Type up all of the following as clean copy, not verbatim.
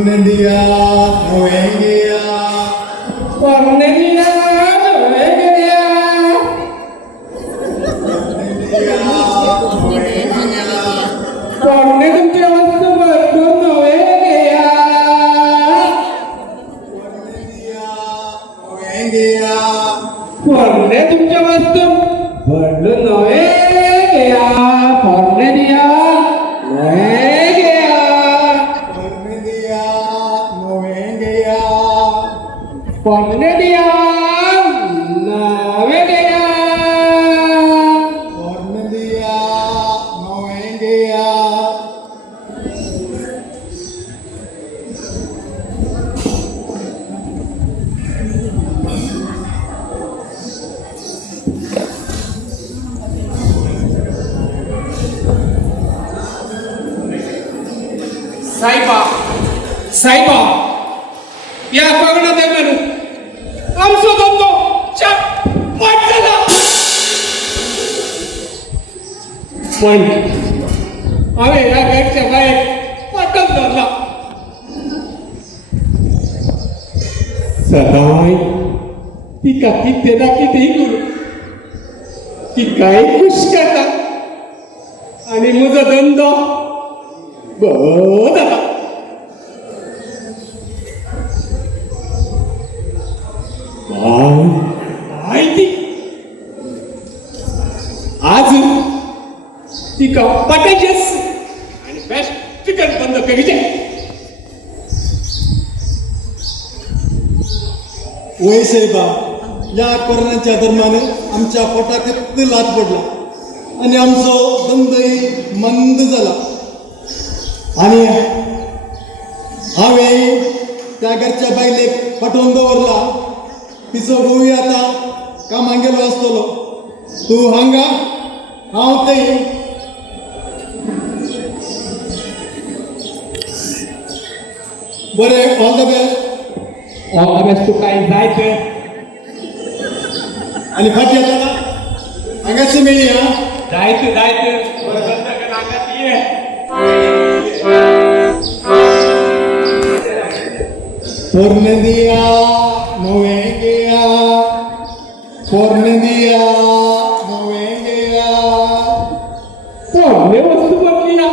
Cornelia, Noelia. Cornelia, Noelia. Corne तुमच्या वस्तू भरपूर Noelia. Corne तुमच्या वस्तू भरपूर Noelia. Cornelia, Noelia. Cornelia, Noelia. साहेबा या कोरोना दरम्यान आमचा धंदो चटपट झाला पण आम्ही या घरच्या बाहेर पटक धरला सदाय तिका किती ना किती करू ती काय खुश करता आणि मुझा धंदो बंद झाला माहिती आज ती का पटायचीच आणि बेस्ट चिकन बंद करीचे वय साहेबा या कोरोनाच्या दरम्यान आमच्या पोटात लात पडला आणि आमचो धंदोही मंद झाला आणि हांवें त्या घरच्या बायलेक पाठवून दवरला तिचो गोवी आता कामाक गेलो आसतलो तू हांगा हांव थंय बरें ऑल द बेस्ट तू काय जायचं आणि फाटी येताना हांगाच मेळी हा जायचं Cornelia, Noelia. Cornelia, Noelia. नवे वस्तू बदली ना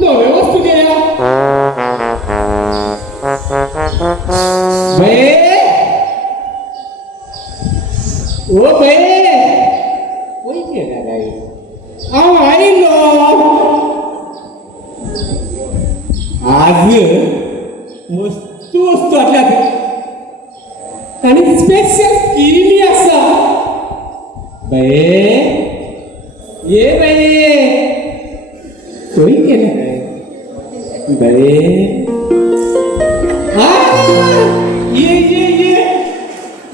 नवे वस्तू गेल्या ओ बे कोई गेला काय आई नो आज मस्त वस्तू आटल्यात आणि स्पेशल किरली असा बे ये बे कोई गेला काय बे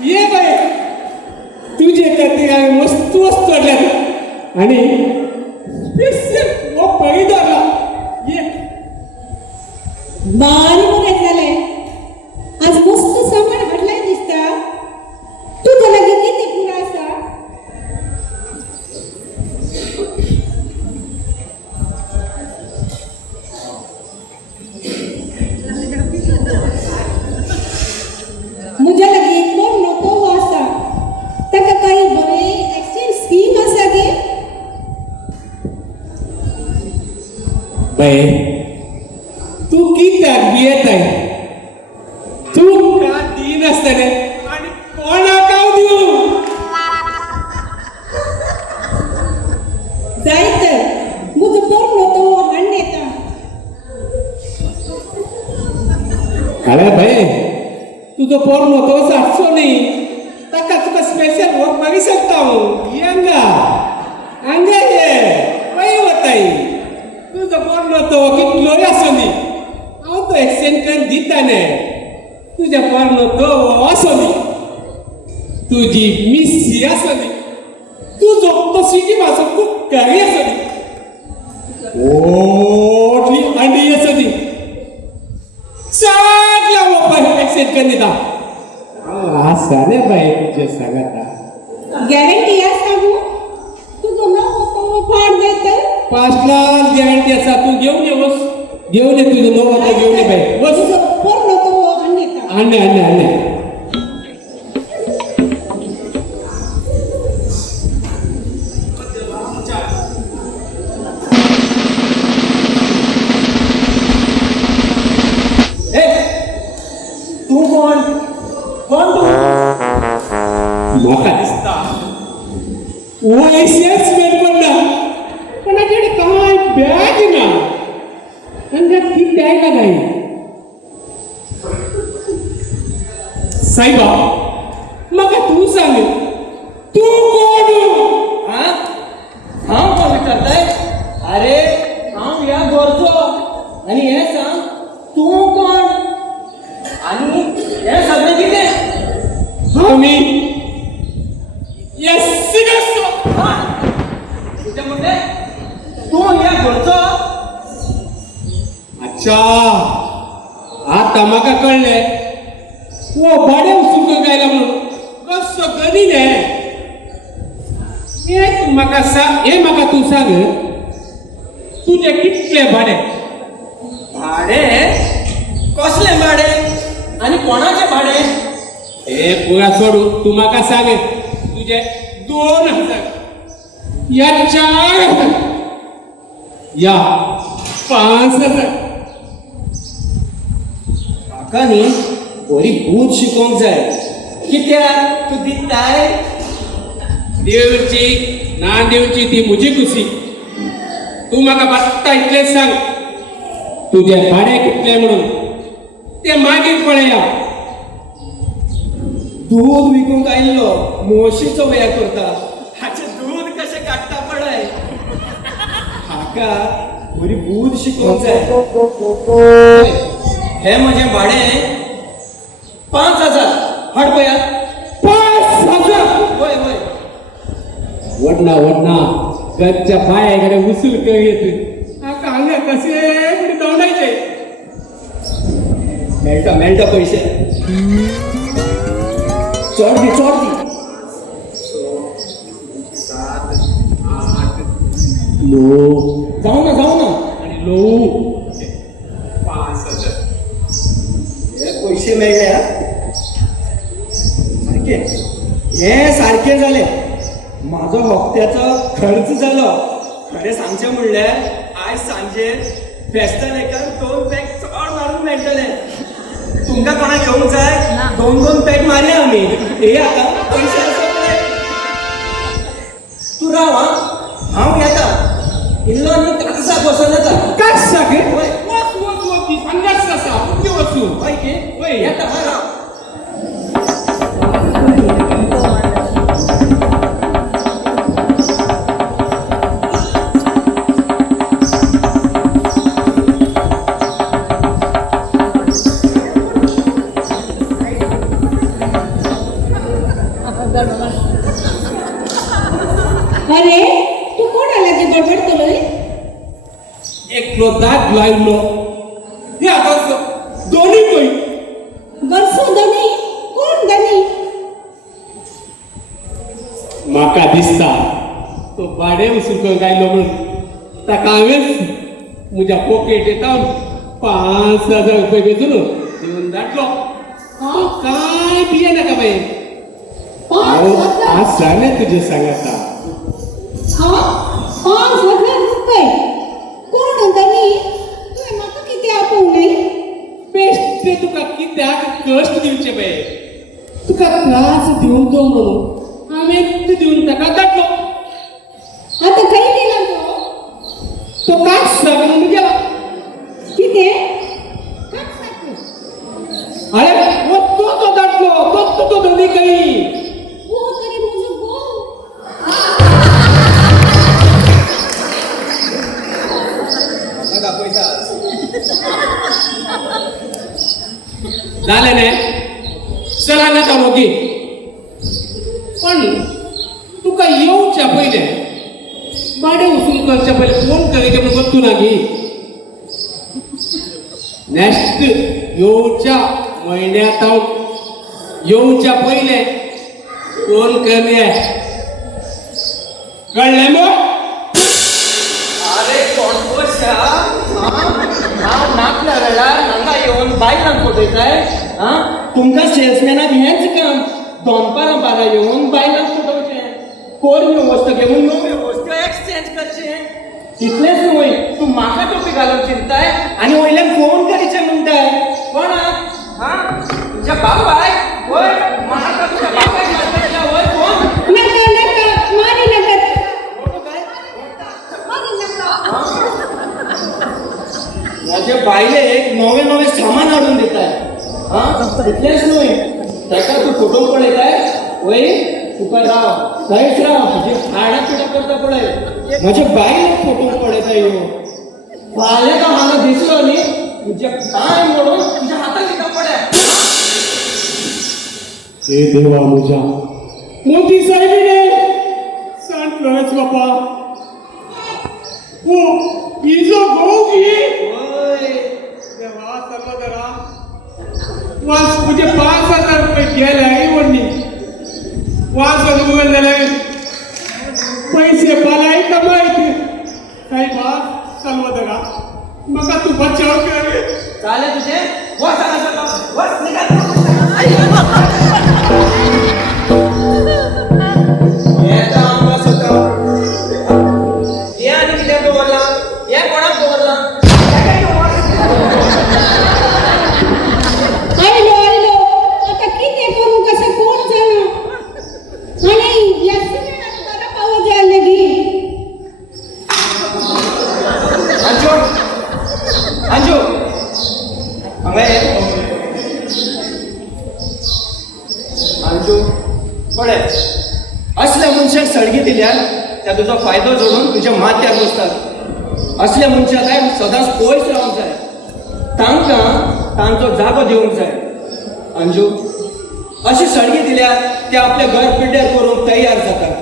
ये बे तुझे करते काय मस्त वस्तू आटल्यात आणि स्पेशल वो पळी धरला ये बारी बघायचं झालंय आज मस्त सामान हडलाय दिसता तू त्याला किती ते पुरा असा मुझ्या लगे कोण नको असा ताका काही बरे एक्सचेंज स्कीम असा गे बे तू कित्याक भियेत आहे तू का दिन असताना आणि कोणाक देऊ जायत मुझ पोर तो हाण येता अरे भाई तुझं पोर नव्हतो सातशो नाही ताका तुका स्पेशल वर्क मारी शकता यंगा अंगा ये बाई होताई तुझं पोर नव्हतो कितलो असो नी हांव तो एक्सचेंज करून दिताने तुझ्या पोर नव्हतो असो नी तुझी मिस्सी असो नी तू झोपतो शिकी भासो खूप घरी असो नी ओटली अंडी असो नी सगळ्या मोबाईल एक्सचेंज करून दिता असा रे बाई तुझे सांगता गॅरंटी असा हो तुझं नाव होतं फाड देत 5 लाख गॅरंटी असा तू घेऊन येऊस घेऊन ये तुझं नवरा घेऊन ये बाई बस तुझं पोर नको आणणे का आणणे तू कोण कोण तू माका दिसता वयसेच मेलपडला पण आकडे काय बॅग ना आणि त्यात ती द्यायला नाही साईबा मग तू सांग तू कोण हांव कोण विचारताय अरे हांव ह्या गोरचो आणि हे सांग तूं कोण आणि हे सगळें कितें आम्ही सिगस्तो तुजें म्हणलें तूं ह्या गोरचो अच्छा आता म्हाका कळलें वो भाडे उचलून गायला म्हणून कसो गणी ने म्हाका तू सांग तुझे कितले भाडे भाडें कसलें भाडें आनी कोणाचें भाडें हे पुरा सोडू तू म्हाका सांग तुझे 2000 या 4000 या 5000 म्हाका न्ही बरी भूत शिकोवंक जाय कित्याक तूं दिताय देवची ना देवची ती म्हजी खुशी तू म्हाका बत्ता इतलें सांग तुझे भाडे कितले म्हणून ते मागीर पळया दूध विकूंक आयिल्लो म्हशीचो वेळ करता हाचें दूध कशें काडटा पळय हाका बरी बूद शिकोवंक जाय हे म्हजें भाडें 5000 हाड पया 5000 वय वय वडना घरच्या बायाकडे उसूल करीत हांगा कसे दौडायचे मेळटा पयशे चड दी लो जाऊ ना आणि लो 5000 हे पयशे मेळ्ळे सारके हे सारके जाले म्हाजो हप्त्याचो खर्च जालो खरें सांगचें म्हणल्यार आयज सांजे फेस्तान एकार 2 पॅक चड मारून मेळटले तुमकां कोणाक घेवंक जाय 2 पॅक मारया आमी हे आतां पयशे सोंपले तूं राव हांव येता इल्लो न्ही कागसाक वचून येता काय सांगे वय वच ती 50 आसा किती वचू वय की वय येता हय राव अरे तू कोणा लागे बडबडतलोय एकलो दाग लायलो हे आता दोन्ही पळय वर्सो दनी कोण दनी म्हाका दिसता तो भाडे उसूल गायलो म्हणून ताका हांवेंच म्हज्या पॉकेटेंतान 5000 रुपये वेचून दिवन धाडलो तो काय पिये नाका बाई आज सांग तुझे सांगता 5000 रुपये कोण दनी तुवें म्हाका कितें आपोवले बेश्टे तुका कित्याक कश्ट दिवचे बाई तुका त्रास दिवंक म्हणून हांवें ते दिवन ताका धाडलो आता खंय गेला तो काच सांगून गेला कितें अरे तो धाडलो तो धनी काही हो तरी म्हजो गोव झाले ने चला नाका मोगी पण तुका येवच्या पहिले भाडे उसूल करच्या पहिले फोन करायचे म्हणून बघतो ना की नेक्स्ट येवच्या महिन्यात येवच्या पहिले फोन करणे कळले मग अरे कोण त्या वेळार हांगा येवन बायलांक फटयताय हा तुमकां सेल्समॅनाक हेंच काम दोनपारां बारा येवन बायलांक फटोवचें पोरण्यो वस्तू घेवन नव्यो वस्तू एक्सचेंज करचें इतलेंच न्हय तूं म्हाका टोपी घालून चिंताय आनी वयल्यान फोन करीचें म्हणटाय कोणाक हा तुमच्या बापायक वय म्हाका तुमच्या बापायक घालपाक वय फोन नका नका मारी नका माझ्या बायलेक नवे नवे सामान हाडून दिताय हा इतलेंच न्हय ताका तूं फोटो पळयताय वय तुका राव थंयच राव म्हणजे हाडा पिडा करता पळय म्हज्या बायलेक फोटो पळयताय ह्यो फाल्यां तो हांगा दिसलो न्ही तुजे पांय मोडून तुज्या हाताक दिता पळय हे देवा म्हज्या मोठी सायबीने सांगलोच बापा ओ इजो गोगी ओय देवा सर्वदरा वास तुझे 5,000 रुपये गेले इवडनी वास उगल झाले पैसे पालाई कमायचे साहेबा सर्वदरा मका तू बचाव कर चालेल तुझे वस हांगा वस निघा येता आमकां स्वता हे आनी कित्याक दवरला हे कोणाक दवरला आयलो आयलो आता कितें करूं कसं कोण जाणा आनी ह्या सिनेमात बरा पावो जाय लेगी अंजू अंजू हांगा ये अंजू पळय असल्या मनशाक सडगी दिल्यार त्या तुजो फायदो जोडून तुज्या माथ्यार बसतात असल्या मनशाक काय सदांच पयस रावंक जाय तांकां तांचो जागो दिवंक जाय अंजू अशी सडगी दिल्यार ते आपले घर पिड्ड्यार करूंक तयार जातात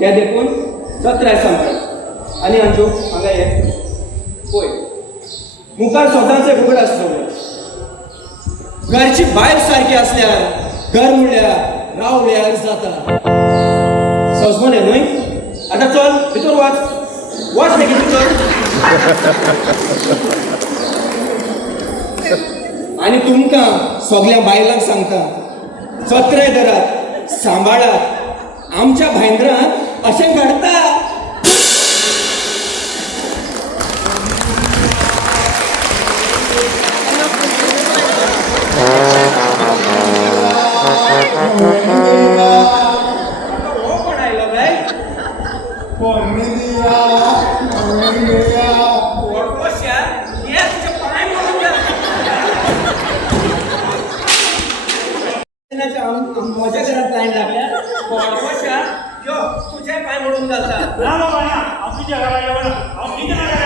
त्या देखून सत्राय सांबाळ आनी अंजू हांगा ये पळय मुखार स्वताचें उगड आसतलें घरची बायल सारकी असल्यार घर म्हणल्यार रावल्यार जाता समजलें न्हय आतां चल भितर वाच लेगीत चल आनी तुमकां सगळ्या बायलांक सांगता सत्रे धरात सांबाळात आमच्या भायंद्रांत अशें घडता हो कोण आयलो बाय म्हज्या घरात लायन लागल्या यो तुझे पाय मोडून घालता ना बाबा ना आप तुझ्या घरात येऊ ना आप किती नका